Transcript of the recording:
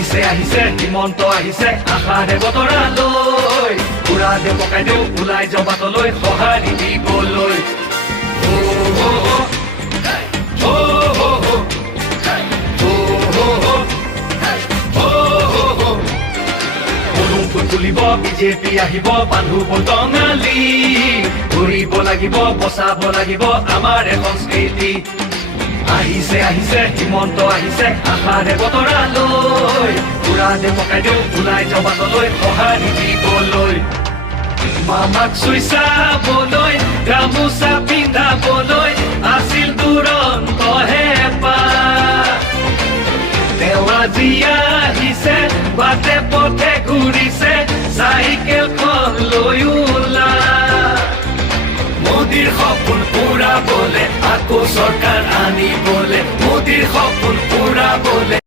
আহিছে আহিছে হিমন্ত আহিছে আশাৰে বতৰা লৈ উৰা দে পকাই দেও ওলাই যাওঁ বাটলৈ সঁহাৰি দিবলৈ তুলিব বিজেপি আহিব বান্ধু বটঙালী ঘূৰিব লাগিব বচাব লাগিব আমাৰ সংস্কৃতি আহিছে আহিছে হিমন্ত আহিছে আশাৰে বতৰা লৈ উৰা দে পকাই দেও ওলাই যাওঁ বাটলৈ সঁহাৰি দিবলৈ মামাক চুই চাবলৈ গামোচা পিন্ধাবলৈ আছিল দুৰন্ত হেঁপাহ তেওঁ আজি আহিছে বাটে পথে ঘূৰিছে চাইকেলখন লৈ ওলা মোদীৰ সপোন পুৰাবলে আকৌ চৰকাৰ আনিবলে মোদীৰ সপোন পুৰাবলে